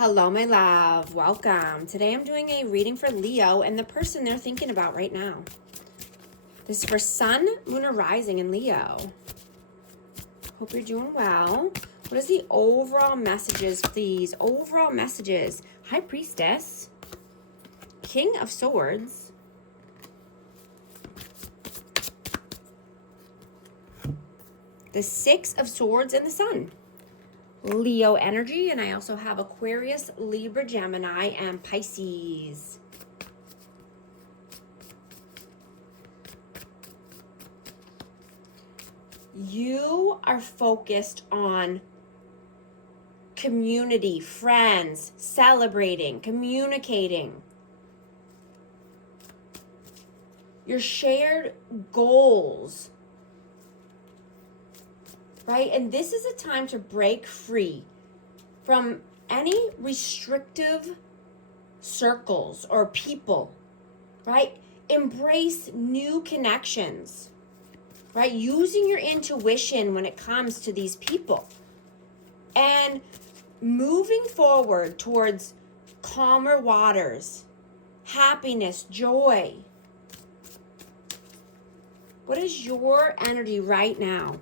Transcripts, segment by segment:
Hello, my love. Welcome. Today I'm doing a reading for Leo and the person they're thinking about right now. This is for Sun, Moon, or Rising in Leo. Hope you're doing well. What is the overall messages, please? Overall messages. High Priestess. King of Swords. The Six of Swords and the Sun. Leo energy, and I also have Aquarius, Libra, Gemini, and Pisces. You are focused on community, friends, celebrating, communicating. Your shared goals. Right? And this is a time to break free from any restrictive circles or people, right? Embrace new connections, right? Using your intuition when it comes to these people and moving forward towards calmer waters, happiness, joy. What is your energy right now?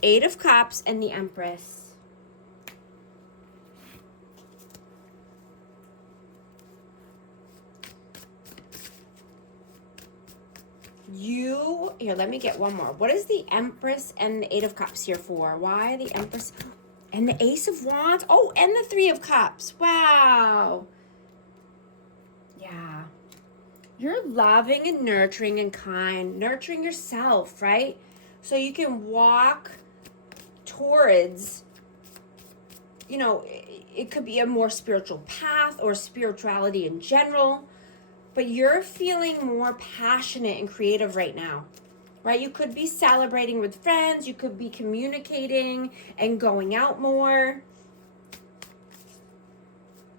Eight of Cups and the Empress. Here, let me get one more. What is the Empress and the Eight of Cups here for? Why the Empress and the Ace of Wands? Oh, and the Three of Cups. Wow. Yeah. You're loving and nurturing and kind. Nurturing yourself, right? So you can walk towards, it could be a more spiritual path or spirituality in general, but you're feeling more passionate and creative right now, right? You could be celebrating with friends, you could be communicating and going out more,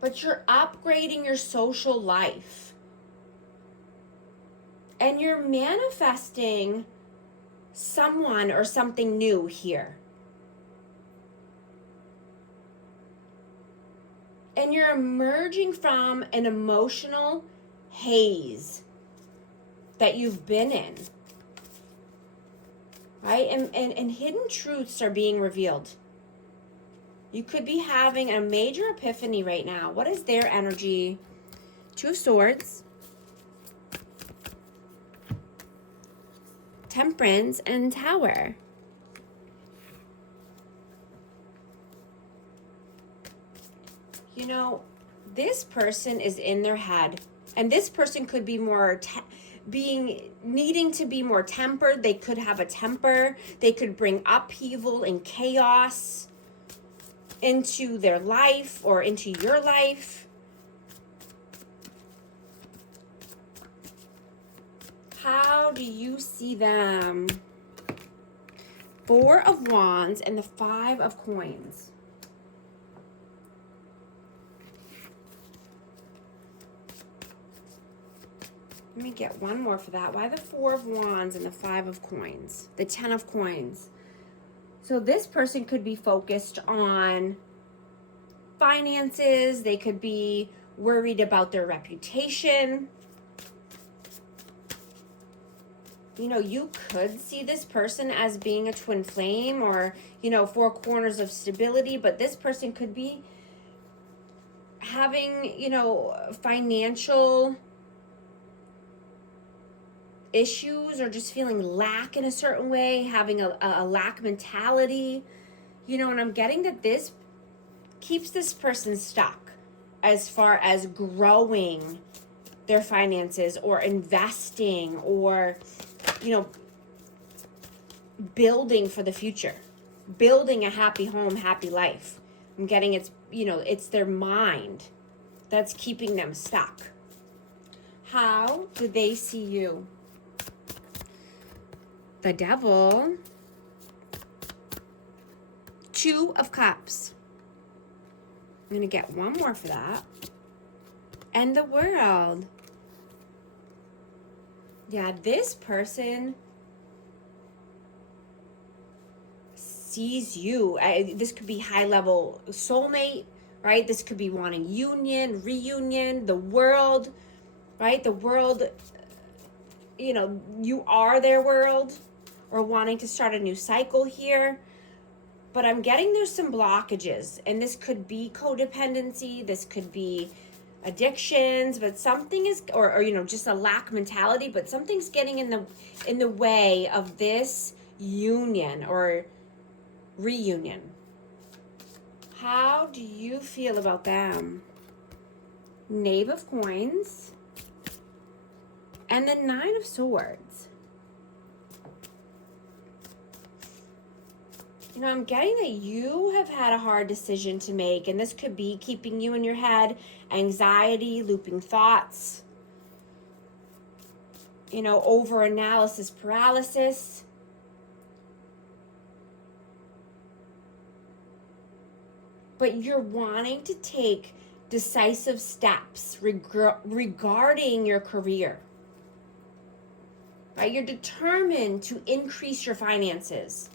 but you're upgrading your social life and you're manifesting someone or something new here. And you're emerging from an emotional haze that you've been in, right? And hidden truths are being revealed. You could be having a major epiphany right now. What is their energy? Two of Swords, Temperance, and Tower. This person is in their head, and this person could be needing to be more tempered. They could have a temper. They could bring upheaval and chaos into their life or into your life. How do you see them? Four of Wands and the Five of Coins. Let me get one more for that. Why the Four of Wands and the Five of Coins? The Ten of Coins. So this person could be focused on finances. They could be worried about their reputation. You could see this person as being a twin flame or, four corners of stability. But this person could be having, financial issues or just feeling lack in a certain way, having a lack mentality, and I'm getting that this keeps this person stuck as far as growing their finances or investing or, building for the future, building a happy home, happy life. I'm getting it's their mind that's keeping them stuck. How do they see you? The Devil, Two of Cups. I'm going to get one more for that. And the World. Yeah, this person sees you. This could be high level soulmate, right? This could be wanting union, reunion, the world, right? The world, you know, you are their world, or wanting to start a new cycle here. But I'm getting there's some blockages, and this could be codependency, this could be addictions, but something is, or you know, just a lack mentality, but something's getting in the way of this union or reunion. How do you feel about them? Knave of Coins and the Nine of Swords. You know, I'm getting that you have had a hard decision to make, and this could be keeping you in your head, anxiety, looping thoughts, you know, over analysis paralysis. But you're wanting to take decisive steps regarding your career. Right? You're determined to increase your finances.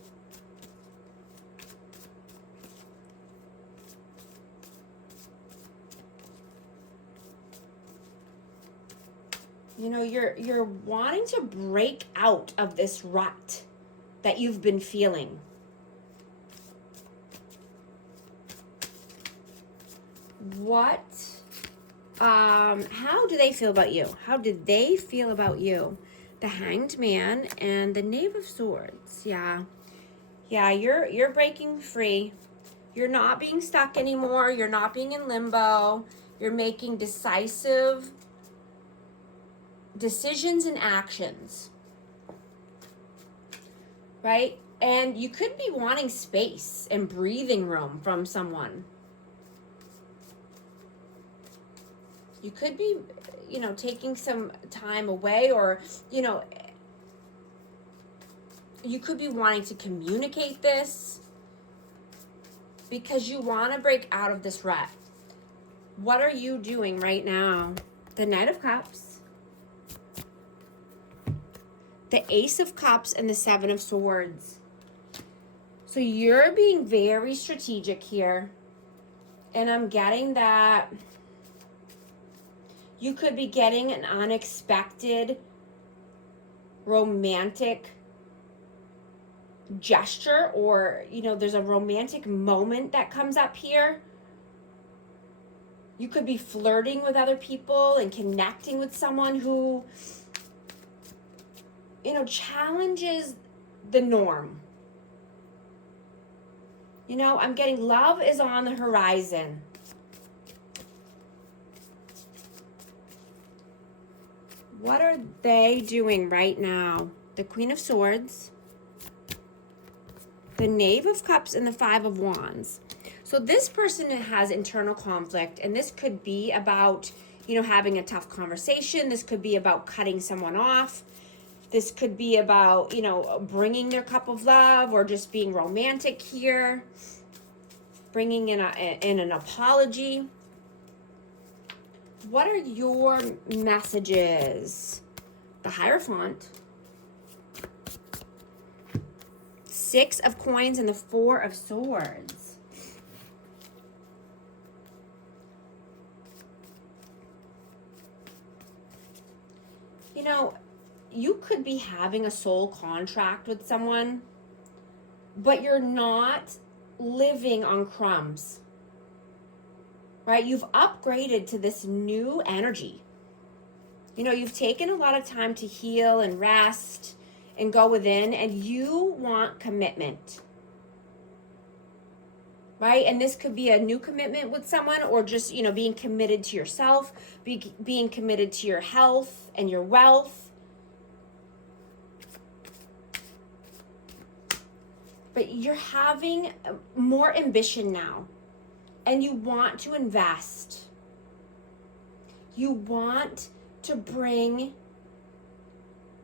You know, you're wanting to break out of this rut that you've been feeling. How do they feel about you? How did they feel about you? The Hanged Man and the Knave of Swords. Yeah, you're breaking free. You're not being stuck anymore. You're not being in limbo. You're making decisive decisions and actions, right? And you could be wanting space and breathing room from someone. You could be, you know, taking some time away, or, you know, you could be wanting to communicate this because you want to break out of this rut. What are you doing right now? The Knight of Cups, the Ace of Cups, and the Seven of Swords. So you're being very strategic here. And I'm getting that you could be getting an unexpected romantic gesture, or, you know, there's a romantic moment that comes up here. You could be flirting with other people and connecting with someone who, you know, challenges the norm. You know, I'm getting love is on the horizon. What are they doing right now? The Queen of Swords, the Knave of Cups, and the Five of Wands. So this person has internal conflict, and this could be about, you know, having a tough conversation. This could be about cutting someone off. This could be about, you know, bringing their cup of love, or just being romantic here, bringing in an apology. What are your messages? The Hierophant, Six of Coins, and the Four of Swords. You know, you could be having a soul contract with someone, but you're not living on crumbs. Right? You've upgraded to this new energy. You know, you've taken a lot of time to heal and rest and go within, and you want commitment. Right? And this could be a new commitment with someone, or just, you know, being committed to yourself, being committed to your health and your wealth. But you're having more ambition now. And you want to invest. You want to bring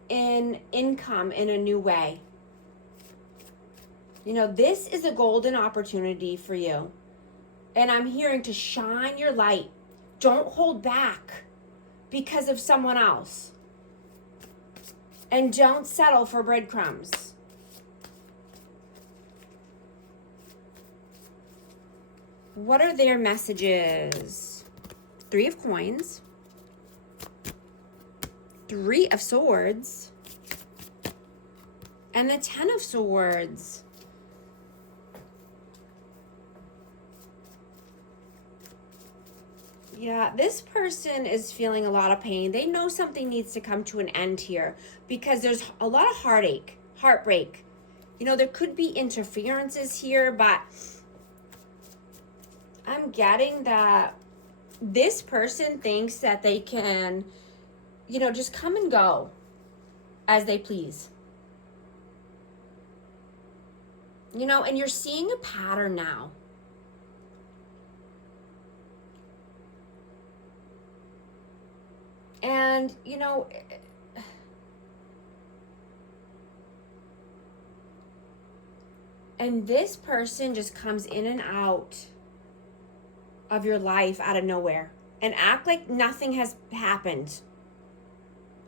in income in a new way. You know, this is a golden opportunity for you. And I'm hearing to shine your light. Don't hold back because of someone else. And don't settle for breadcrumbs. What are their messages? 3 of Coins, 3 of Swords, and the 10 of Swords. Yeah, this person is feeling a lot of pain. They know something needs to come to an end here because there's a lot of heartache, heartbreak. You know, there could be interferences here, but I'm getting that this person thinks that they can, you know, just come and go as they please. You know, and you're seeing a pattern now. And, you know, and this person just comes in and out of your life out of nowhere and act like nothing has happened.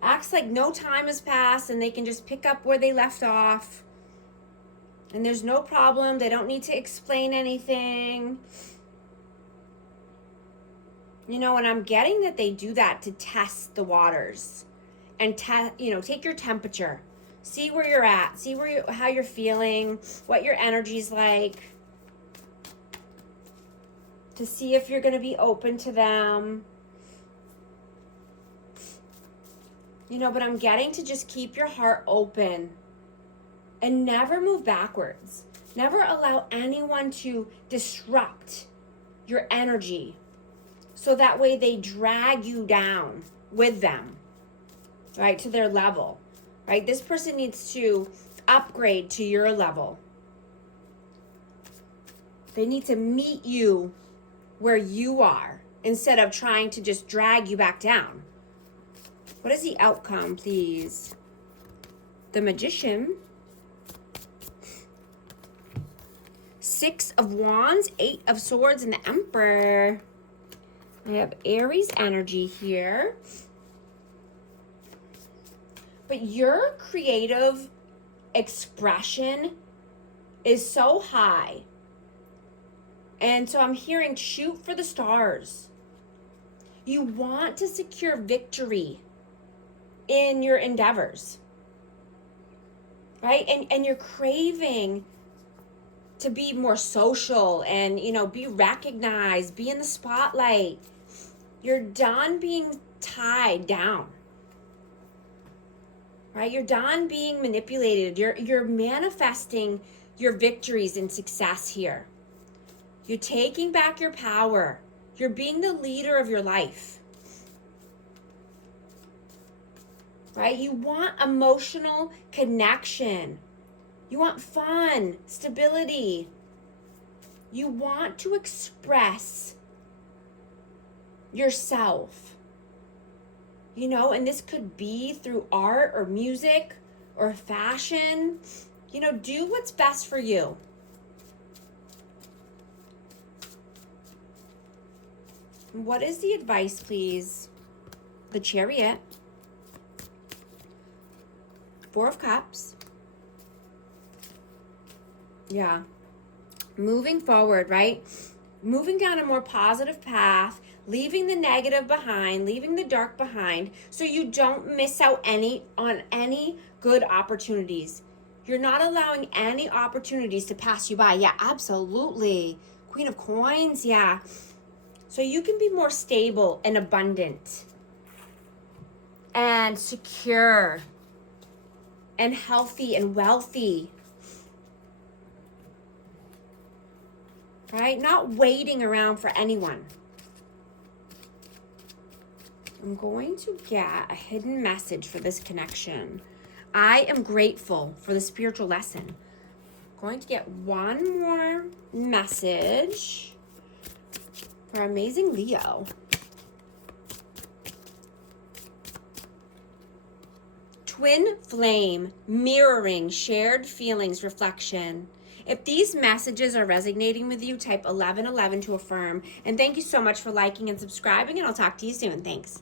Acts like no time has passed and they can just pick up where they left off. And there's no problem. They don't need to explain anything. You know, and I'm getting that they do that to test the waters and you know, take your temperature, see where you're at, see how you're feeling, what your energy's like, to see if you're going to be open to them. You know, but I'm getting to just keep your heart open and never move backwards. Never allow anyone to disrupt your energy. So that way they drag you down with them, right, to their level, right? This person needs to upgrade to your level. They need to meet you where you are instead of trying to just drag you back down. What is the outcome, please? The Magician. 6 of Wands, 8 of Swords, and the Emperor. I have Aries energy here. But your creative expression is so high. And so I'm hearing shoot for the stars. You want to secure victory in your endeavors. Right? And you're craving to be more social and, you know, be recognized, be in the spotlight. You're done being tied down, right? You're done being manipulated. You're manifesting your victories and success here. You're taking back your power. You're being the leader of your life, right? You want emotional connection. You want fun, stability. You want to express yourself, you know, and this could be through art or music or fashion. You know, do what's best for you. What is the advice, please? The Chariot, 4 of Cups. Yeah. Moving forward, right? Moving down a more positive path, leaving the negative behind, leaving the dark behind, so you don't miss out on any good opportunities. You're not allowing any opportunities to pass you by. Yeah, absolutely. Queen of Coins, yeah. So you can be more stable and abundant and secure and healthy and wealthy. Right? Not waiting around for anyone. I'm going to get a hidden message for this connection. I am grateful for the spiritual lesson. I'm going to get one more message for amazing Leo. Twin flame, mirroring, shared feelings, reflection. If these messages are resonating with you, type 1111 to affirm. And thank you so much for liking and subscribing, and I'll talk to you soon. Thanks.